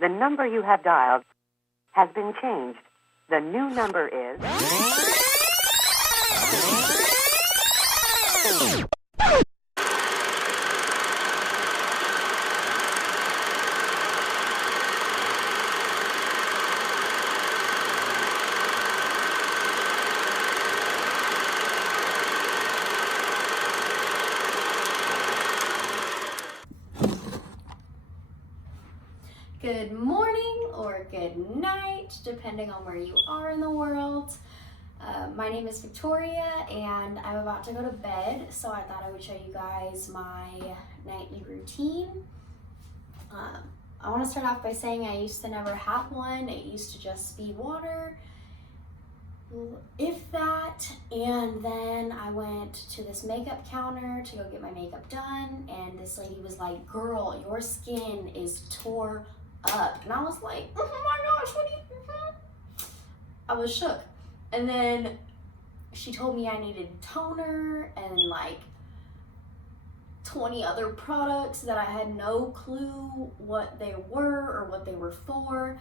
The number you have dialed has been changed. The new number is... Good morning or good night, depending on where you are in the world. My name is Victoria and I'm about to go to bed, so I thought I would show you guys my nightly routine. I want to start off by saying I used to never have one. It used to just be water, if that, and then I went to this makeup counter to go get my makeup done, and this lady was like, "Girl, your skin is tore up." And I was like, "Oh my gosh, what do you..." I was shook. And then she told me I needed toner and like 20 other products that I had no clue what they were or what they were for.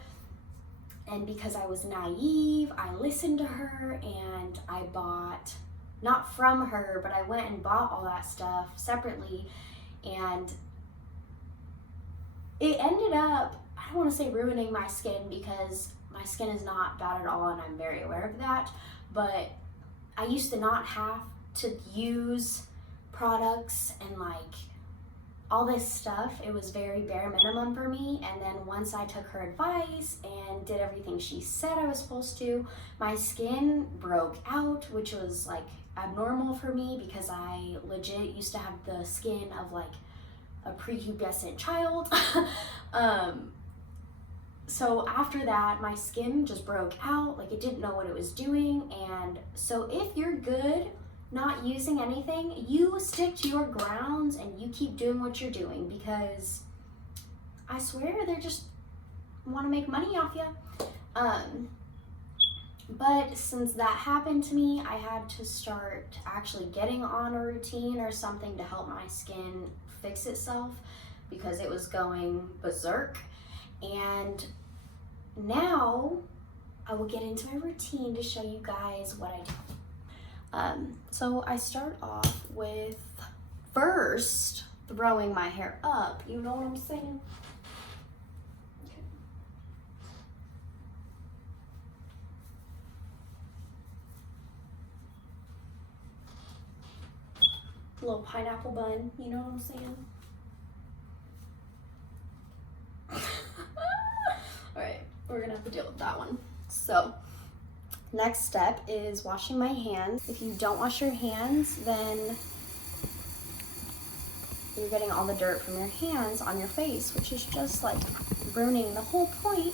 And because I was naive, I listened to her and I bought, not from her, but I went and bought all that stuff separately. And it ended up, I don't want to say ruining my skin, because my skin is not bad at all and I'm very aware of that, but I used to not have to use products and like all this stuff. It was very bare minimum for me. And then once I took her advice and did everything she said I was supposed to, my skin broke out, which was like abnormal for me because I legit used to have the skin of like a prepubescent child. So after that, my skin just broke out, like it didn't know what it was doing. And so if you're good not using anything, you stick to your grounds and you keep doing what you're doing, because I swear they just want to make money off you. But since that happened to me, I had to start actually getting on a routine or something to help my skin fix itself, because it was going berserk. And now I will get into my routine to show you guys what I do. So I start off with first throwing my hair up. You know what I'm saying? Okay. A little pineapple bun, you know what I'm saying? Alright, we're gonna have to deal with that one. So, next step is washing my hands. If you don't wash your hands, then you're getting all the dirt from your hands on your face, which is just like ruining the whole point.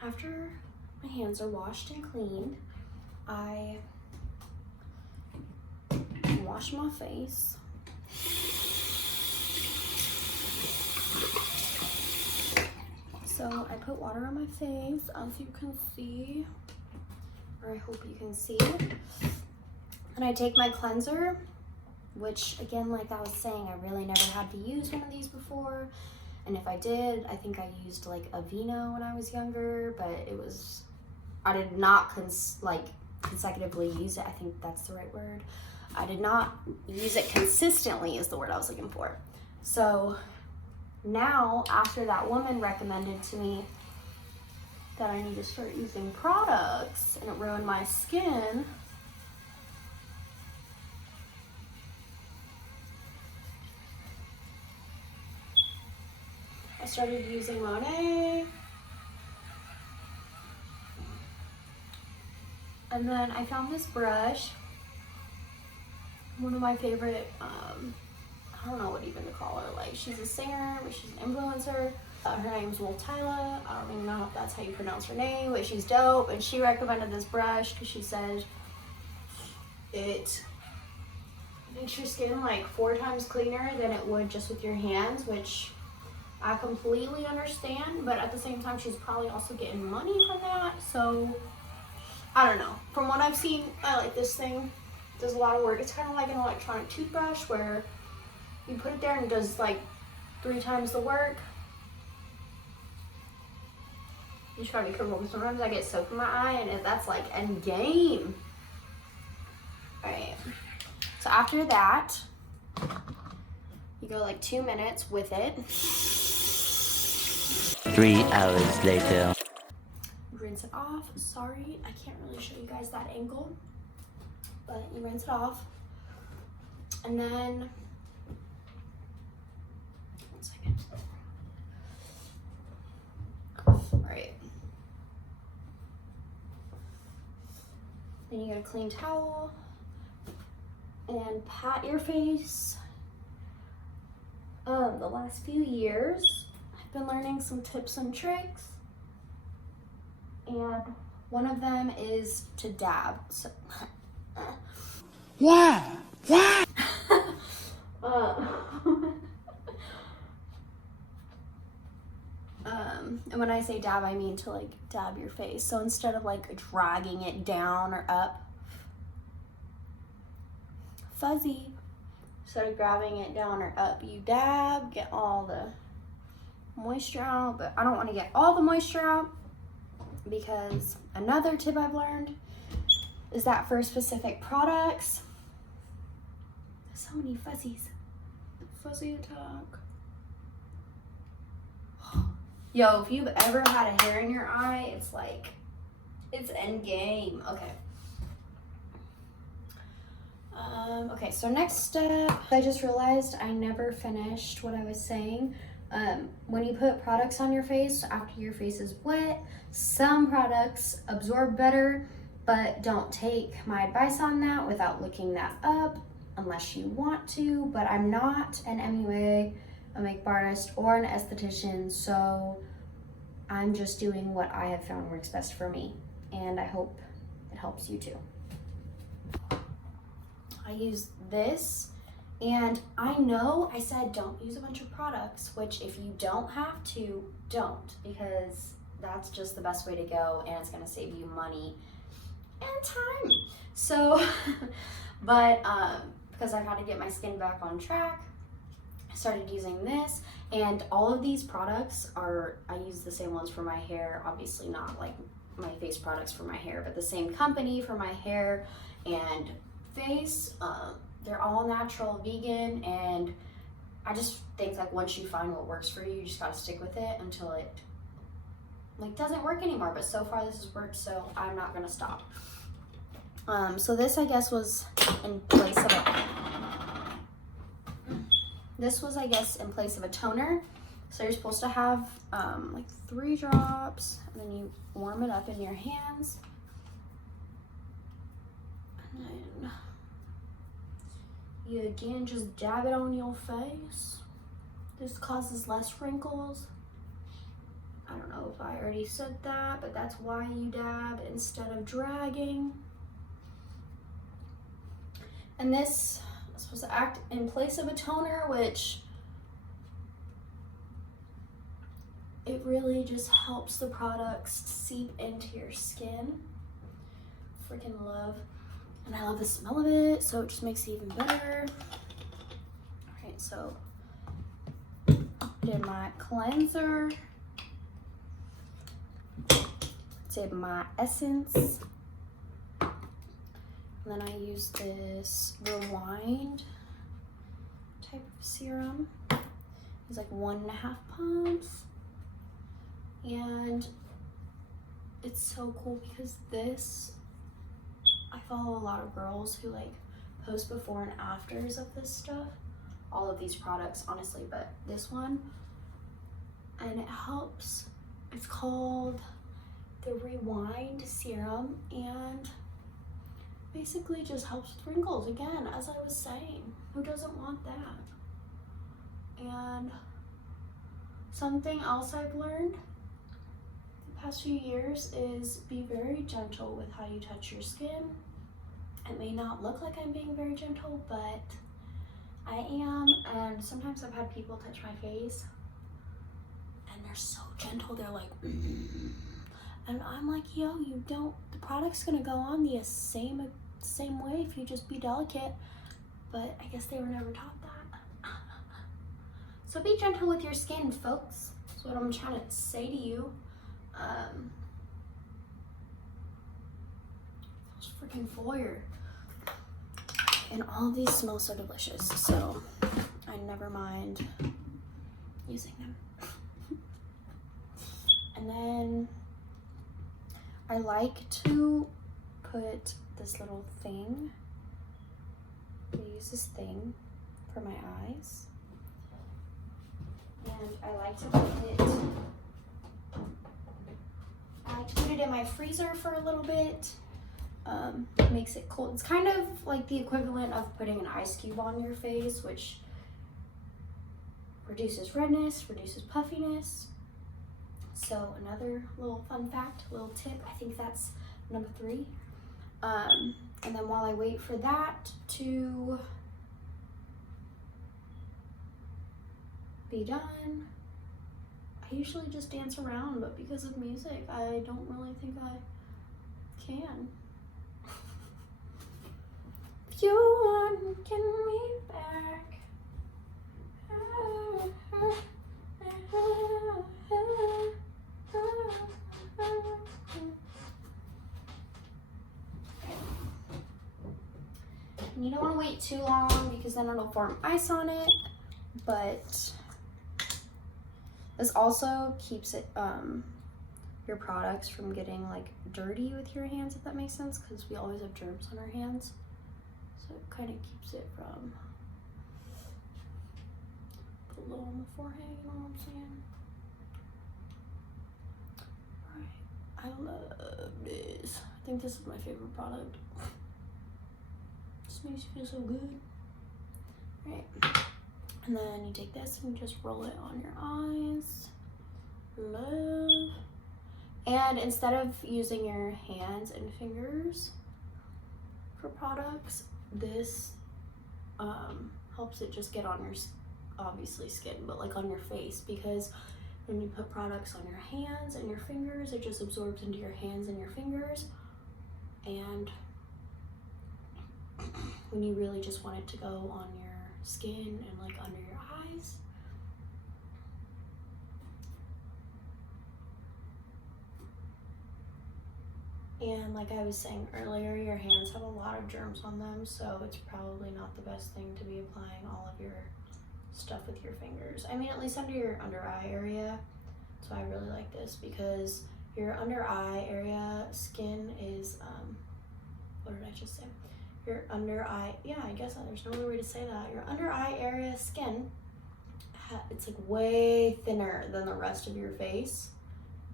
After my hands are washed and cleaned, I wash my face. So I put water on my face, as you can see, or I hope you can see. And I take my cleanser, which again, like I was saying, I really never had to use one of these before. And if I did, I think I used like Aveeno when I was younger, but I did not consecutively use it. I think that's the right word. I did not use it consistently is the word I was looking for. So now, after that woman recommended to me that I need to start using products and it ruined my skin, I started using Monet, and then I found this brush, one of my favorite, I don't know what even to call her, like she's a singer, but she's an influencer. Her name's Tyla. I don't even know if that's how you pronounce her name, but she's dope, and she recommended this brush because she said it makes your skin like 4 times cleaner than it would just with your hands, which I completely understand, but at the same time, she's probably also getting money from that. So I don't know. From what I've seen, I like this thing. It does a lot of work. It's kind of like an electronic toothbrush where you put it there and it does like 3 times the work. You just gotta be careful because sometimes I get soap in my eye and that's like end game. Alright. So after that, you go like 2 minutes with it. 3 hours later. Rinse it off. Sorry, I can't really show you guys that angle, but you rinse it off. And then, 1 second. Alright. Then you get a clean towel and pat your face. The last few years, I've been learning some tips and tricks, and one of them is to dab. So, Why? and when I say dab, I mean to like dab your face. So instead of like dragging it down or up, fuzzy. Instead of grabbing it down or up, you dab, get all the moisture out, but I don't want to get all the moisture out because another tip I've learned is that for specific products, so many fuzzies. Fuzzy attack. Yo, if you've ever had a hair in your eye, it's like, it's end game. Okay. Okay, so next step, I just realized I never finished what I was saying. When you put products on your face after your face is wet, some products absorb better, but don't take my advice on that without looking that up unless you want to. But I'm not an MUA, a makeup artist, or an esthetician, so I'm just doing what I have found works best for me, and I hope it helps you too. I use this, and I know I said don't use a bunch of products, which if you don't have to, don't, because that's just the best way to go, and it's gonna save you money and time. So, but because I've had to get my skin back on track, I started using this, and all of these products I use the same ones for my hair, obviously not like my face products for my hair, but the same company for my hair and face. They're all natural, vegan, and I just think like once you find what works for you, you just gotta stick with it until it like doesn't work anymore. But so far this has worked, so I'm not gonna stop. So this I guess was in place of in place of a toner. So you're supposed to have like 3 drops, and then you warm it up in your hands. And then you again just dab it on your face. This causes less wrinkles. I don't know if I already said that, but that's why you dab instead of dragging. And this is supposed to act in place of a toner, which it really just helps the products seep into your skin. Freaking love. And I love the smell of it, so it just makes it even better. Alright, so did my cleanser, did my essence, and then I use this Rewind type of serum. It's like 1.5 pumps. And it's so cool because this, I follow a lot of girls who like post before and afters of this stuff. All of these products, honestly, but this one. And it helps. It's called the Rewind Serum, and basically just helps with wrinkles. Again, as I was saying, who doesn't want that? And something else I've learned the past few years is be very gentle with how you touch your skin. It may not look like I'm being very gentle, but I am, and sometimes I've had people touch my face and they're so gentle. They're like, and I'm like, yo, you don't, the product's gonna go on the same way if you just be delicate. But I guess they were never taught that. So be gentle with your skin, folks. That's what I'm trying to say to you. Those freaking foyer. And all of these smell so delicious, so I never mind using them. And then I like to put this little thing. I use this thing for my eyes. And I like to put it in my freezer for a little bit. Makes it cold. It's kind of like the equivalent of putting an ice cube on your face, which reduces redness, reduces puffiness. So another little fun fact, little tip, I think that's number 3. And then while I wait for that to be done, I usually just dance around, but because of music, I don't really think I can. If you want, get me back. And you don't want to wait too long because then it'll form ice on it, but this also keeps it your products from getting like dirty with your hands, if that makes sense, because we always have germs on our hands. So it kind of keeps it from put a little on the forehead, you know what I'm saying? Alright, I love this. I think this is my favorite product. Just makes you feel so good. Alright, and then you take this and you just roll it on your eyes. Love. And instead of using your hands and fingers for products, this helps it just get on your, obviously skin, but like on your face, because when you put products on your hands and your fingers, it just absorbs into your hands and your fingers. And when you really just want it to go on your skin and like under your eyes, and like I was saying earlier, your hands have a lot of germs on them, so it's probably not the best thing to be applying all of your stuff with your fingers. I mean, at least under your under eye area. So I really like this because your under eye area skin is, what did I just say? Your under eye, yeah, I guess there's no other way to say that. Your under eye area skin, it's like way thinner than the rest of your face.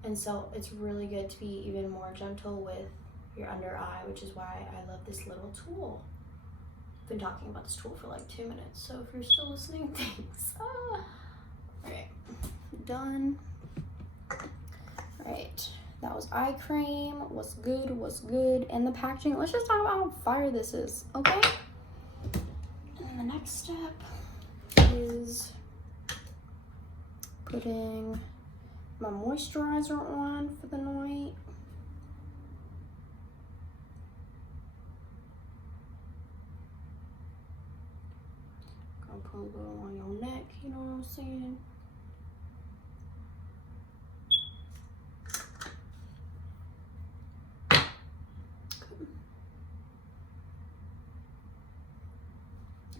And so it's really good to be even more gentle with your under eye, which is why I love this little tool. I've been talking about this tool for like 2 minutes, so if you're still listening, thanks. Alright, done. Alright, that was eye cream. What's good, what's good. And the packaging, let's just talk about how fire this is, okay? And then the next step is putting my moisturizer on for the night. Gonna put a little on your neck, you know what I'm saying?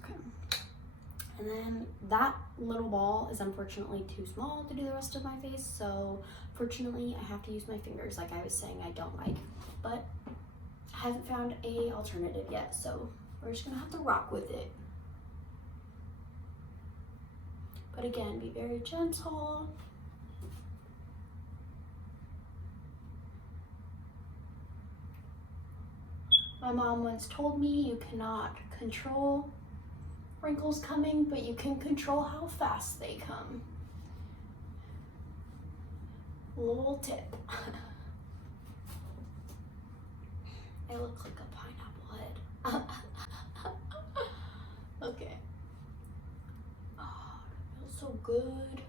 Okay. And then that little ball is unfortunately too small to do the rest of my face, so fortunately I have to use my fingers, like I was saying I don't like, but I haven't found a alternative yet, so we're just gonna have to rock with it. But again, be very gentle. My mom once told me you cannot control wrinkles coming, but you can control how fast they come. Little tip. I look like a pineapple head. Okay. Oh, it feels so good.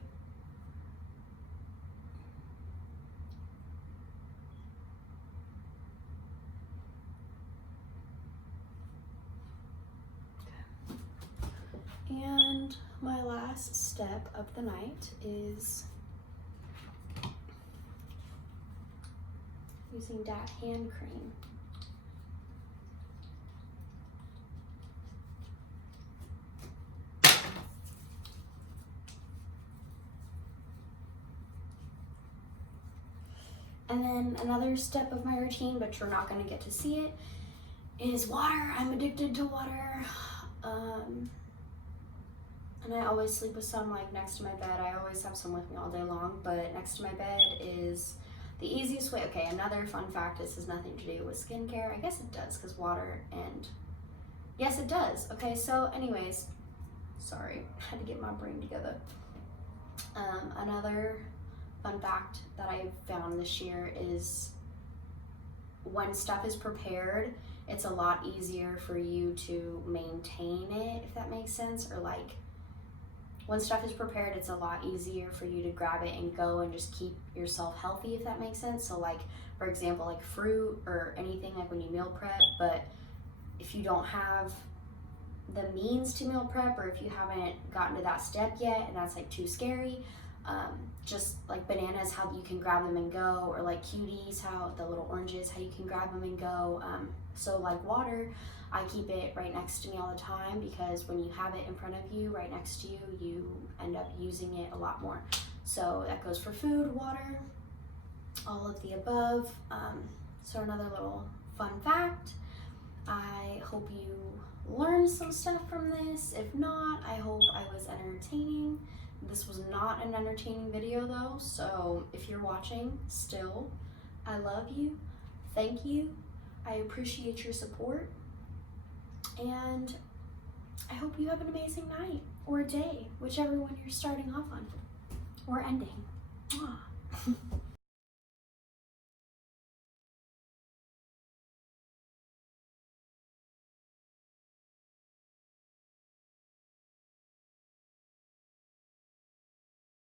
And my last step of the night is using that hand cream. And then another step of my routine, but you're not going to get to see it, is water. I'm addicted to water. And I always sleep with some like next to my bed. I always have some with me all day long, but next to my bed is the easiest way. Okay, another fun fact, this has nothing to do with skincare. I guess it does, because water and, yes it does. Okay, so anyways, sorry, I had to get my brain together. Another fun fact that I found this year is when stuff is prepared, it's a lot easier for you to maintain it, if that makes sense. Or like, when stuff is prepared, it's a lot easier for you to grab it and go and just keep yourself healthy, if that makes sense. So like, for example, like fruit or anything, like when you meal prep, but if you don't have the means to meal prep, or if you haven't gotten to that step yet and that's like too scary, just like bananas, how you can grab them and go, or like cuties, how the little oranges, how you can grab them and go. So like water, I keep it right next to me all the time, because when you have it in front of you, right next to you, you end up using it a lot more. So that goes for food, water, all of the above. So another little fun fact. I hope you learned some stuff from this. If not, I hope I was entertaining. This was not an entertaining video though, so if you're watching still, I love you, thank you, I appreciate your support, and I hope you have an amazing night or a day, whichever one you're starting off on or ending. Mwah.